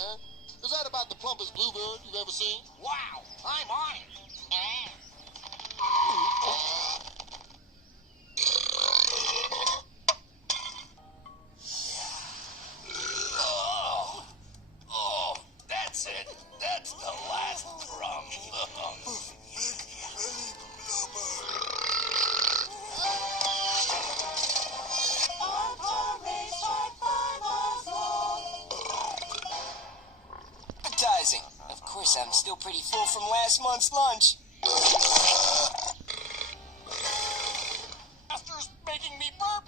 man. Is that about the plumpest bluebird you've ever seen? Wow, I'm on it. Oh, that's it. That's the last crumb. Appetizing. Of course, I'm still pretty full from last month's lunch. Master's making me burp.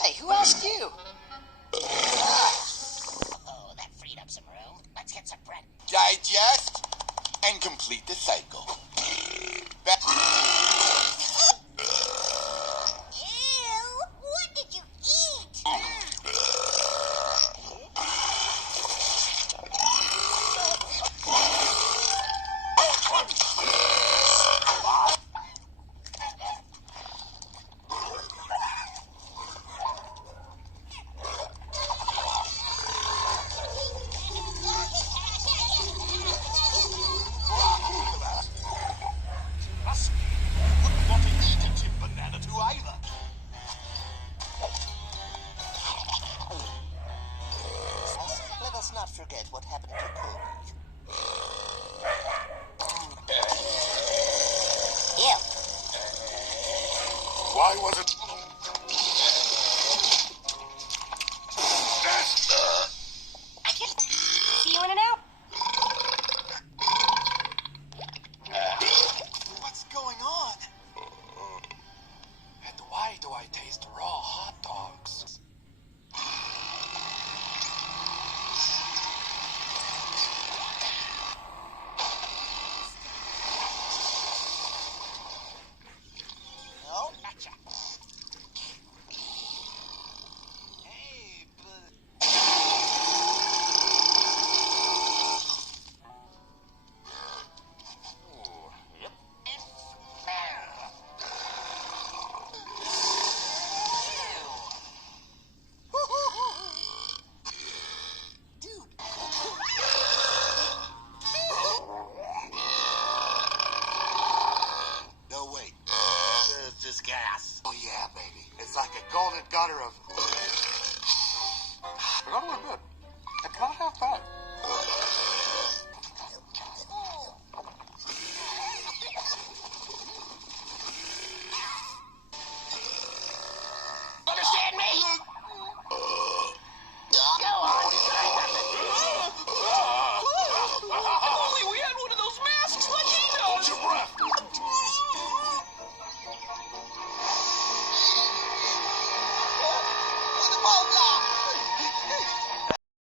Hey, who asked you? Oh, that freed up some room. Let's get some bread. Digest and complete the cycle. Ew! What did you eat? Wouldn't want to eat a chip banana too either. Let us not forget what happened to Kobe. Ew. Why was it